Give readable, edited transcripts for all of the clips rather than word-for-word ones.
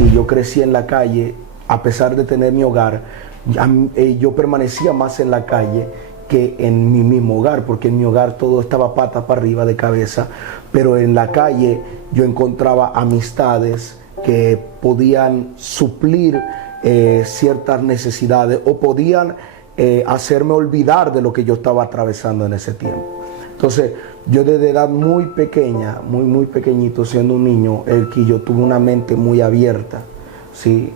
Sí, yo crecí en la calle, a pesar de tener mi hogar, yo permanecía más en la calle que en mi mismo hogar, porque en mi hogar todo estaba patas para arriba de cabeza, pero en la calle yo encontraba amistades que podían suplir ciertas necesidades o podían hacerme olvidar de lo que yo estaba atravesando en ese tiempo. Entonces, yo desde edad muy pequeña, muy pequeñito, siendo un niño, que yo tuve una mente muy abierta, ¿sí?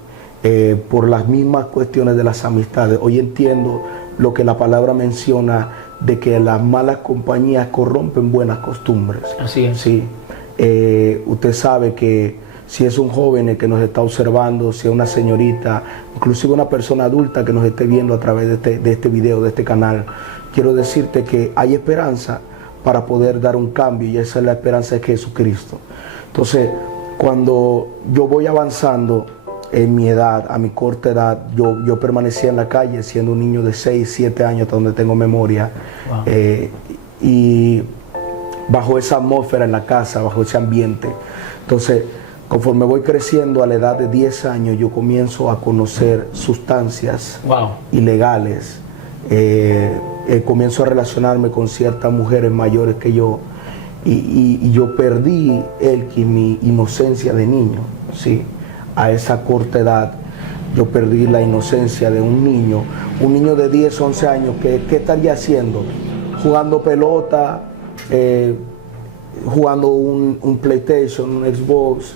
Por las mismas cuestiones de las amistades. Hoy entiendo lo que la palabra menciona de que las malas compañías corrompen buenas costumbres. Así es. ¿Sí? Usted sabe que si es un joven que nos está observando, si es una señorita, inclusive una persona adulta que nos esté viendo a través de este video, de este canal, quiero decirte que hay esperanza para poder dar un cambio, y esa es la esperanza de Jesucristo. Entonces, cuando yo voy avanzando en mi edad, a mi corta edad, yo permanecía en la calle siendo un niño de 6, 7 años, hasta donde tengo memoria. Wow. Y bajo esa atmósfera en la casa, bajo ese ambiente. Entonces, conforme voy creciendo, a la edad de 10 años, yo comienzo a conocer sustancias Wow. ilegales. Comienzo a relacionarme con ciertas mujeres mayores que yo, y yo perdí mi inocencia de niño, ¿sí? A esa corta edad yo perdí la inocencia de un niño de 10, 11 años, que ¿qué estaría haciendo? Jugando pelota, jugando un PlayStation, un Xbox,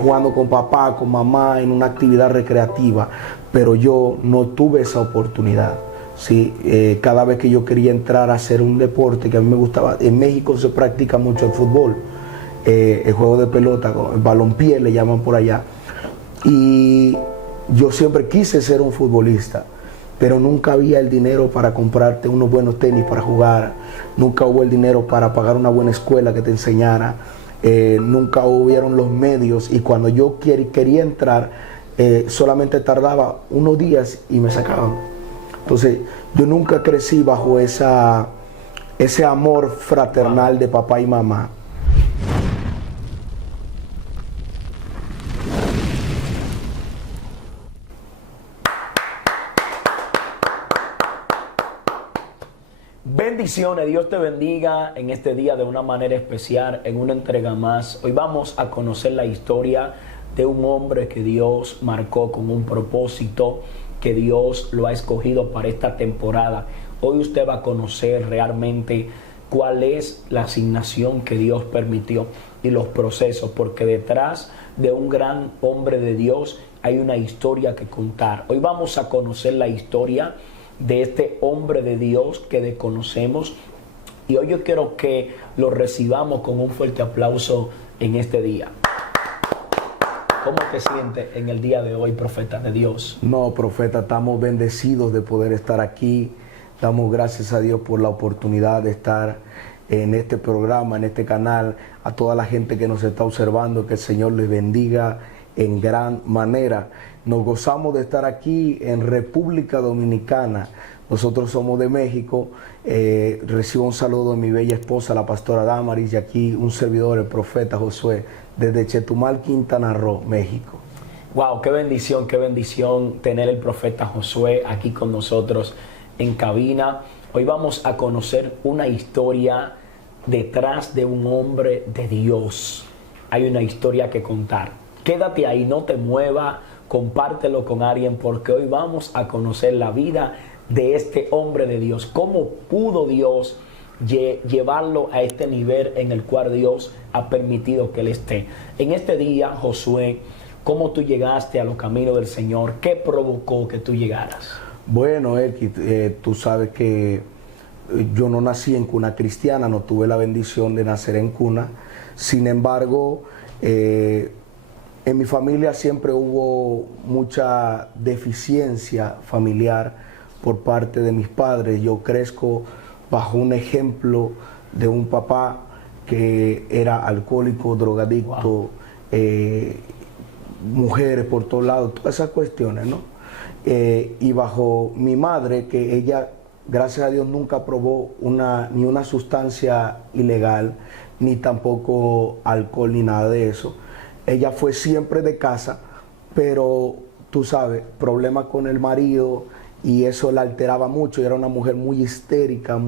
jugando con papá, con mamá, en una actividad recreativa, pero yo no tuve esa oportunidad. Sí, cada vez que yo quería entrar a hacer un deporte que a mí me gustaba, en México se practica mucho el fútbol, el juego de pelota, el balompié le llaman por allá, y yo siempre quise ser un futbolista, pero nunca había el dinero para comprarte unos buenos tenis para jugar, nunca hubo el dinero para pagar una buena escuela que te enseñara, nunca hubieron los medios, y cuando yo quería entrar, solamente tardaba unos días y me sacaban. Entonces, yo nunca crecí bajo ese amor fraternal de papá y mamá. Bendiciones, Dios te bendiga en este día de una manera especial, en una entrega más. Hoy vamos a conocer la historia de un hombre que Dios marcó con un propósito, que Dios lo ha escogido para esta temporada. Hoy usted va a conocer realmente cuál es la asignación que Dios permitió y los procesos, porque detrás de un gran hombre de Dios hay una historia que contar. Hoy vamos a conocer la historia de este hombre de Dios que desconocemos, y hoy yo quiero que lo recibamos con un fuerte aplauso en este día. ¿Cómo te sientes en el día de hoy, profeta de Dios? No, profeta, estamos bendecidos de poder estar aquí. Damos gracias a Dios por la oportunidad de estar en este programa, en este canal. A toda la gente que nos está observando, que el Señor les bendiga en gran manera. Nos gozamos de estar aquí en República Dominicana. Nosotros somos de México. Recibo un saludo de mi bella esposa, la pastora Damaris, y aquí un servidor, el profeta Josué, desde Chetumal, Quintana Roo, México. Wow, qué bendición tener el profeta Josué aquí con nosotros en cabina. Hoy vamos a conocer una historia detrás de un hombre de Dios. Hay una historia que contar. Quédate ahí, no te muevas, compártelo con alguien, porque hoy vamos a conocer la vida de este hombre de Dios. Cómo pudo Dios llevarlo a este nivel en el cual Dios ha permitido que él esté. En este día, Josué, ¿cómo tú llegaste a los caminos del Señor? ¿Qué provocó que tú llegaras? Bueno, tú sabes que yo no nací en cuna cristiana, no tuve la bendición de nacer en cuna. Sin embargo, en mi familia siempre hubo mucha deficiencia familiar por parte de mis padres. Yo crezco bajo un ejemplo de un papá que era alcohólico, drogadicto, wow. Mujeres por todos lados, todas esas cuestiones, ¿no? Y bajo mi madre, que ella, gracias a Dios, nunca probó ni una sustancia ilegal, ni tampoco alcohol, ni nada de eso. Ella fue siempre de casa pero tú sabes, problemas con el marido y eso la alteraba mucho y era una mujer muy histérica,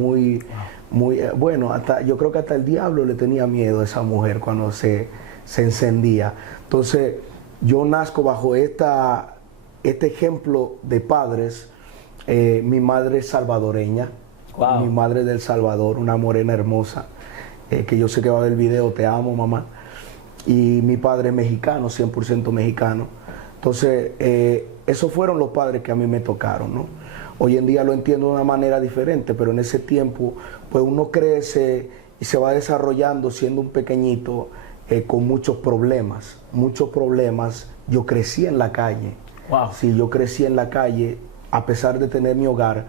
bueno, hasta, yo creo que hasta el diablo le tenía miedo a esa mujer cuando se encendía. Entonces, yo nazco bajo este ejemplo de padres. Mi madre es salvadoreña, mi madre del Salvador, una morena hermosa, que yo sé que va a ver el video, te amo, mamá. Y mi padre es mexicano, 100% mexicano. Entonces, esos fueron los padres que a mí me tocaron, ¿no? Hoy en día lo entiendo de una manera diferente, pero en ese tiempo, pues uno crece y se va desarrollando siendo un pequeñito con muchos problemas. Yo crecí en la calle. Wow. Sí, yo crecí en la calle, a pesar de tener mi hogar,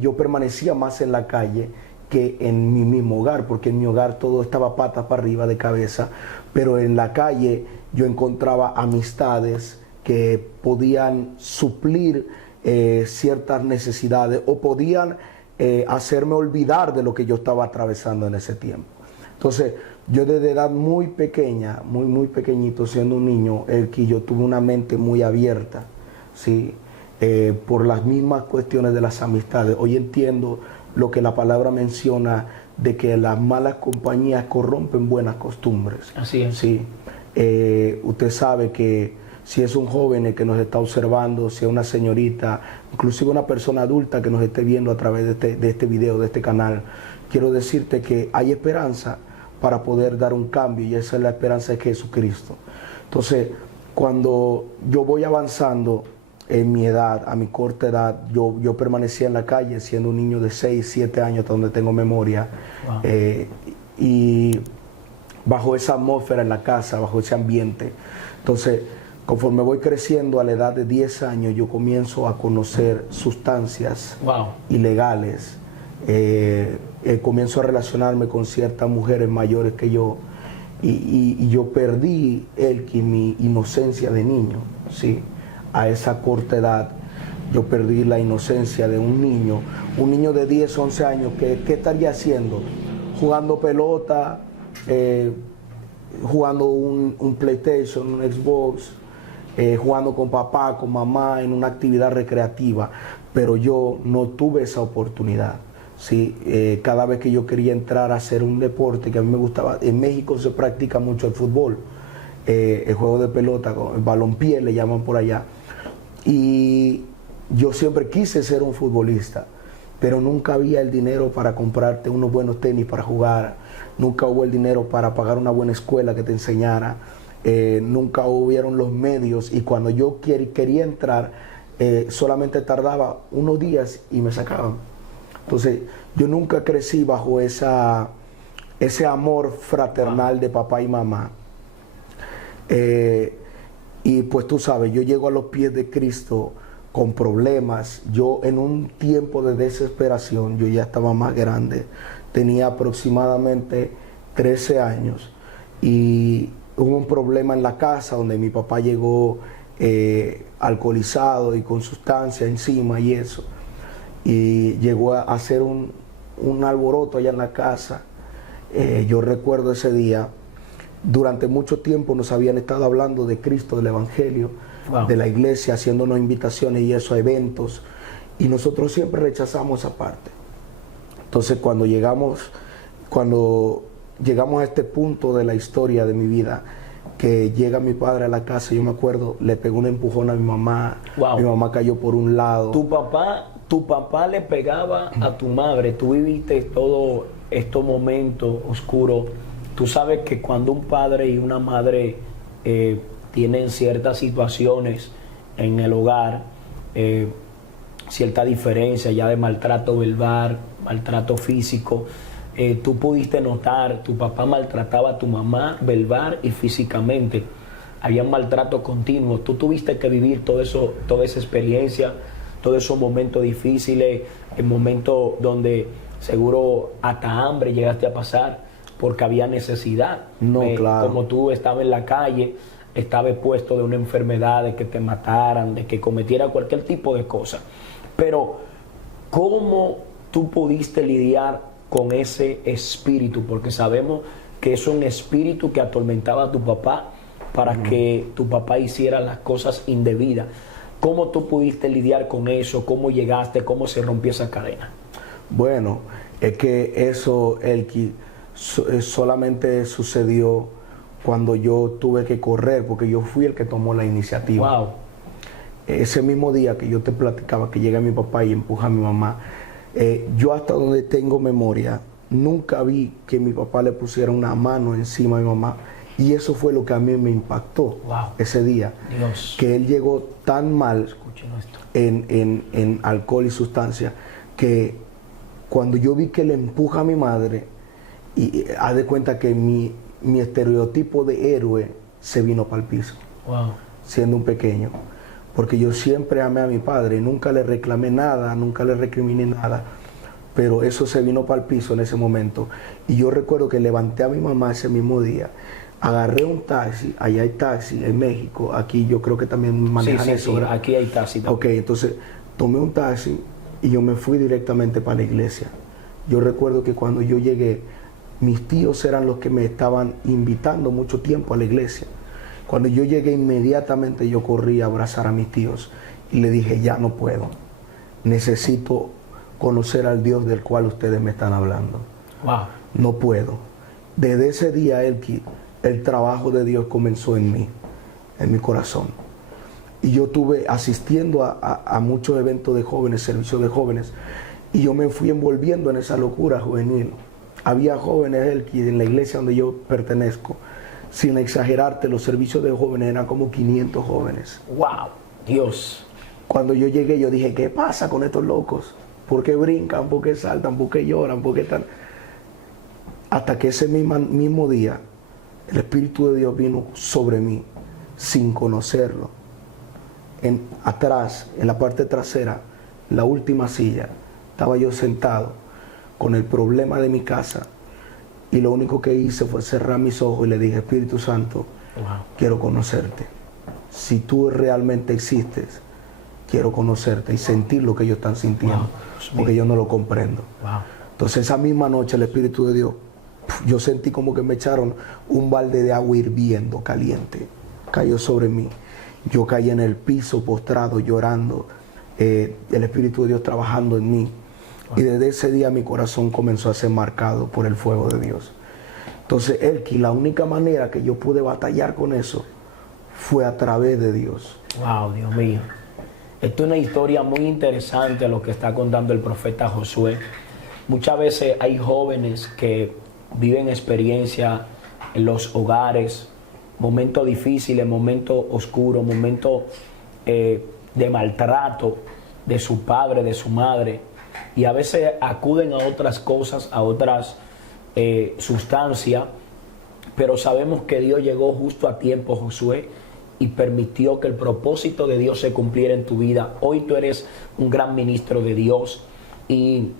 yo permanecía más en la calle que en mi mismo hogar, porque en mi hogar todo estaba patas para arriba de cabeza, pero en la calle yo encontraba amistades que podían suplir ciertas necesidades o podían hacerme olvidar de lo que yo estaba atravesando en ese tiempo. Entonces, yo desde edad muy pequeña, muy pequeñito, siendo un niño, yo tuve una mente muy abierta, ¿sí? Por las mismas cuestiones de las amistades. Hoy entiendo lo que la palabra menciona de que las malas compañías corrompen buenas costumbres. Así es. Sí. Usted sabe que si es un joven que nos está observando, si es una señorita, inclusive una persona adulta que nos esté viendo a través de este video, de este canal, quiero decirte que hay esperanza para poder dar un cambio, y esa es la esperanza de Jesucristo. Entonces, cuando yo voy avanzando en mi edad, a mi corta edad, yo permanecía en la calle siendo un niño de 6, 7 años, hasta donde tengo memoria. Wow. Y bajo esa atmósfera en la casa, bajo ese ambiente. Entonces, conforme voy creciendo, a la edad de 10 años, yo comienzo a conocer sustancias ilegales. Comienzo a relacionarme con ciertas mujeres mayores que yo, y yo perdí mi inocencia de niño, ¿sí? A esa corta edad yo perdí la inocencia de un niño de 10, 11 años, ¿qué estaría haciendo? Jugando pelota, jugando un PlayStation, un Xbox, jugando con papá, con mamá, en una actividad recreativa, pero yo no tuve esa oportunidad. Sí, cada vez que yo quería entrar a hacer un deporte que a mí me gustaba, en México se practica mucho el fútbol, el juego de pelota, el balompié le llaman por allá, y yo siempre quise ser un futbolista, pero nunca había el dinero para comprarte unos buenos tenis para jugar, nunca hubo el dinero para pagar una buena escuela que te enseñara, nunca hubieron los medios, y cuando yo quería entrar, solamente tardaba unos días y me sacaban. Entonces, yo nunca crecí bajo ese amor fraternal de papá y mamá. Y pues tú sabes, yo llego a los pies de Cristo con problemas. Yo, en un tiempo de desesperación, yo ya estaba más grande, tenía aproximadamente 13 años, y hubo un problema en la casa donde mi papá llegó alcoholizado y con sustancia encima y eso. Y llegó a hacer un alboroto allá en la casa. Yo recuerdo ese día, durante mucho tiempo nos habían estado hablando de Cristo, del Evangelio, de la iglesia, haciéndonos invitaciones y eso, eventos, y nosotros siempre rechazamos esa parte. Entonces, cuando llegamos a este punto de la historia de mi vida, que llega mi padre a la casa, yo me acuerdo, le pegó un empujón a mi mamá, mi mamá cayó por un lado. Tu papá le pegaba a tu madre, tú viviste todo estos momentos oscuros. Tú sabes que cuando un padre y una madre tienen ciertas situaciones en el hogar, cierta diferencia ya de maltrato verbal, maltrato físico, tú pudiste notar, tu papá maltrataba a tu mamá verbal y físicamente, había maltrato continuo, tú tuviste que vivir todo eso, toda esa experiencia, todos esos momentos difíciles, el momento donde seguro hasta hambre llegaste a pasar porque había necesidad. No, claro. Como tú estabas en la calle, estabas expuesto de una enfermedad, de que te mataran, de que cometiera cualquier tipo de cosa. Pero, ¿cómo tú pudiste lidiar con ese espíritu? Porque sabemos que es un espíritu que atormentaba a tu papá para que tu papá hiciera las cosas indebidas. ¿Cómo tú pudiste lidiar con eso? ¿Cómo llegaste? ¿Cómo se rompió esa cadena? Bueno, es que eso, Elki, solamente sucedió cuando yo tuve que correr, porque yo fui el que tomó la iniciativa. Wow. Ese mismo día que yo te platicaba que llega mi papá y empuja a mi mamá, yo hasta donde tengo memoria, nunca vi que mi papá le pusiera una mano encima a mi mamá. Y eso fue lo que a mí me impactó ese día. Dios. Que él llegó tan mal en alcohol y sustancia que cuando yo vi que le empuja a mi madre, y haz de cuenta que mi estereotipo de héroe se vino para el piso, siendo un pequeño. Porque yo siempre amé a mi padre, nunca le reclamé nada, nunca le recriminé nada, pero eso se vino para el piso en ese momento. Y yo recuerdo que levanté a mi mamá ese mismo día, agarré un taxi, allá hay taxi en México, aquí yo creo que también manejan eso. Sí, aquí hay taxi también. Ok, entonces tomé un taxi y yo me fui directamente para la iglesia. Yo recuerdo que cuando yo llegué, mis tíos eran los que me estaban invitando mucho tiempo a la iglesia. Cuando yo llegué, inmediatamente yo corrí a abrazar a mis tíos y le dije, ya no puedo, necesito conocer al Dios del cual ustedes me están hablando. No puedo. Desde ese día, el trabajo de Dios comenzó en mí, en mi corazón. Y yo estuve asistiendo a muchos eventos de jóvenes, servicios de jóvenes, y yo me fui envolviendo en esa locura juvenil. Había jóvenes en la iglesia donde yo pertenezco. Sin exagerarte, los servicios de jóvenes eran como 500 jóvenes. ¡Wow! Dios. Cuando yo llegué, yo dije, ¿qué pasa con estos locos? ¿Por qué brincan? ¿Por qué saltan? ¿Por qué lloran? ¿Por qué están...? Hasta que ese mismo día, el Espíritu de Dios vino sobre mí, sin conocerlo. Atrás, en la parte trasera, la última silla, estaba yo sentado con el problema de mi casa. Y lo único que hice fue cerrar mis ojos y le dije, Espíritu Santo, quiero conocerte. Si tú realmente existes, quiero conocerte y sentir lo que ellos están sintiendo, porque yo no lo comprendo. Entonces esa misma noche el Espíritu de Dios, yo sentí como que me echaron un balde de agua hirviendo, caliente, cayó sobre mí. Yo caí en el piso postrado, llorando, el Espíritu de Dios trabajando en mí. Y desde ese día mi corazón comenzó a ser marcado por el fuego de Dios. Entonces, Elki, la única manera que yo pude batallar con eso fue a través de Dios. Wow, Dios mío. Esto es una historia muy interesante lo que está contando el profeta Josué. Muchas veces hay jóvenes que viven experiencia en los hogares, momentos difíciles, momentos oscuros, momentos de maltrato de su padre, de su madre. Y a veces acuden a otras cosas, a otras sustancias, pero sabemos que Dios llegó justo a tiempo, Josué, y permitió que el propósito de Dios se cumpliera en tu vida. Hoy tú eres un gran ministro de Dios y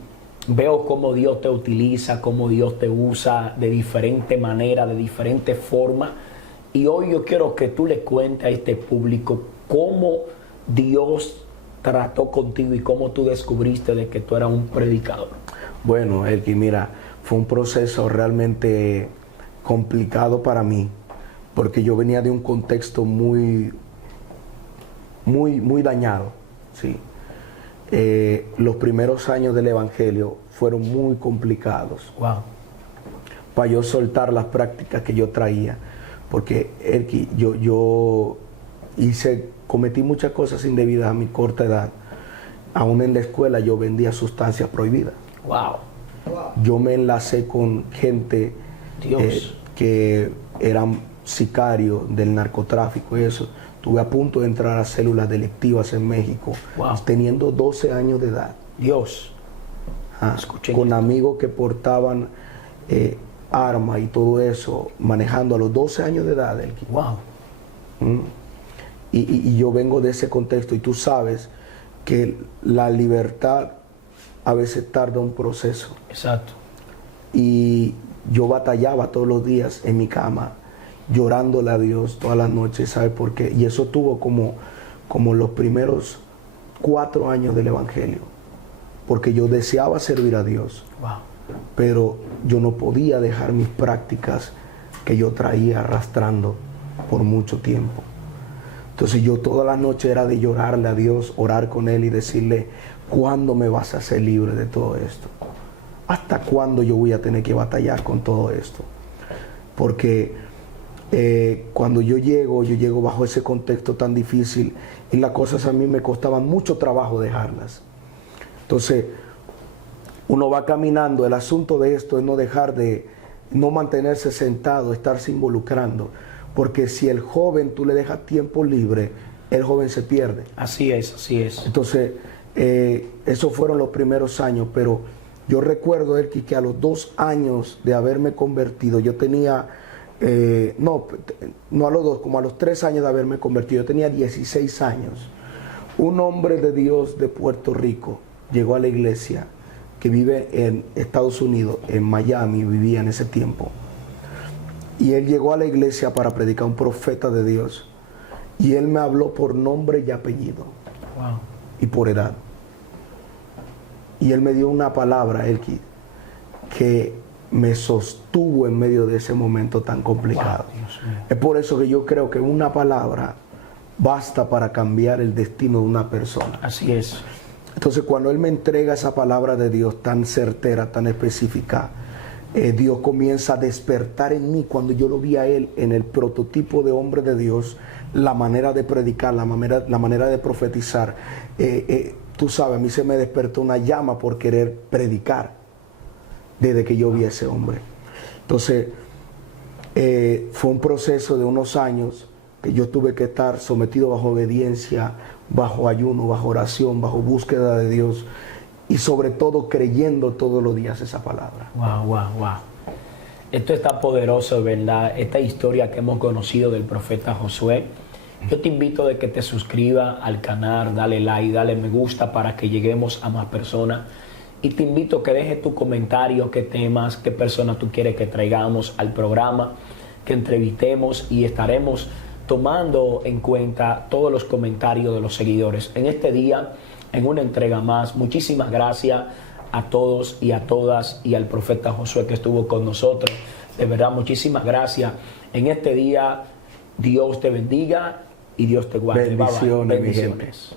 veo cómo Dios te utiliza, cómo Dios te usa de diferente manera, de diferente forma. Y hoy yo quiero que tú le cuentes a este público cómo Dios trató contigo y cómo tú descubriste de que tú eras un predicador. Bueno, Elki, mira, fue un proceso realmente complicado para mí, porque yo venía de un contexto muy dañado, ¿sí? Los primeros años del Evangelio fueron muy complicados. Para yo soltar las prácticas que yo traía, porque Elki, yo cometí muchas cosas indebidas a mi corta edad. Aún en la escuela yo vendía sustancias prohibidas. Yo me enlacé con gente que eran sicarios del narcotráfico y eso. Estuve a punto de entrar a células delictivas en México, teniendo 12 años de edad. Con amigos que portaban armas y todo eso, manejando a los 12 años de edad. Y yo vengo de ese contexto y tú sabes que la libertad a veces tarda un proceso. Exacto. Y yo batallaba todos los días en mi cama, llorándole a Dios todas las noches, ¿sabes por qué? Y eso tuvo como los primeros 4 años del Evangelio, porque yo deseaba servir a Dios, pero yo no podía dejar mis prácticas que yo traía arrastrando por mucho tiempo. Entonces yo todas las noches era de llorarle a Dios, orar con Él y decirle, ¿cuándo me vas a hacer libre de todo esto? ¿Hasta cuándo yo voy a tener que batallar con todo esto? Porque cuando yo llego bajo ese contexto tan difícil y las cosas a mí me costaban mucho trabajo dejarlas. Entonces, uno va caminando, el asunto de esto es no dejar de, no mantenerse sentado, estarse involucrando, porque si el joven tú le dejas tiempo libre, el joven se pierde. Así es, así es. Entonces, esos fueron los primeros años, pero yo recuerdo, Elki, que a los 2 años de haberme convertido, yo tenía, no a los 2, como a los 3 años de haberme convertido, yo tenía 16 años. Un hombre de Dios de Puerto Rico llegó a la iglesia, que vive en Estados Unidos, en Miami, vivía en ese tiempo. Y él llegó a la iglesia para predicar, un profeta de Dios. Y él me habló por nombre y apellido. Wow. Y por edad. Y él me dio una palabra, Elki, que me sostuvo en medio de ese momento tan complicado. Wow, es por eso que yo creo que una palabra basta para cambiar el destino de una persona. Así es. Entonces, cuando él me entrega esa palabra de Dios tan certera, tan específica, Dios comienza a despertar en mí, cuando yo lo vi a él en el prototipo de hombre de Dios, la manera de predicar, la manera de profetizar. Tú sabes, a mí se me despertó una llama por querer predicar desde que yo vi a ese hombre. Entonces, fue un proceso de unos años que yo tuve que estar sometido bajo obediencia, bajo ayuno, bajo oración, bajo búsqueda de Dios y sobre todo creyendo todos los días esa palabra. Wow, wow, wow. Esto está poderoso, ¿verdad? Esta historia que hemos conocido del profeta Josué. Yo te invito a que te suscribas al canal, dale like, dale me gusta para que lleguemos a más personas. Y te invito a que dejes tu comentario, qué temas, qué personas tú quieres que traigamos al programa, que entrevistemos y estaremos tomando en cuenta todos los comentarios de los seguidores. En este día, en una entrega más, muchísimas gracias a todos y a todas y al profeta Josué que estuvo con nosotros. De verdad, muchísimas gracias. En este día, Dios te bendiga y Dios te guarde. Bendiciones, Bye, bye. Bendiciones.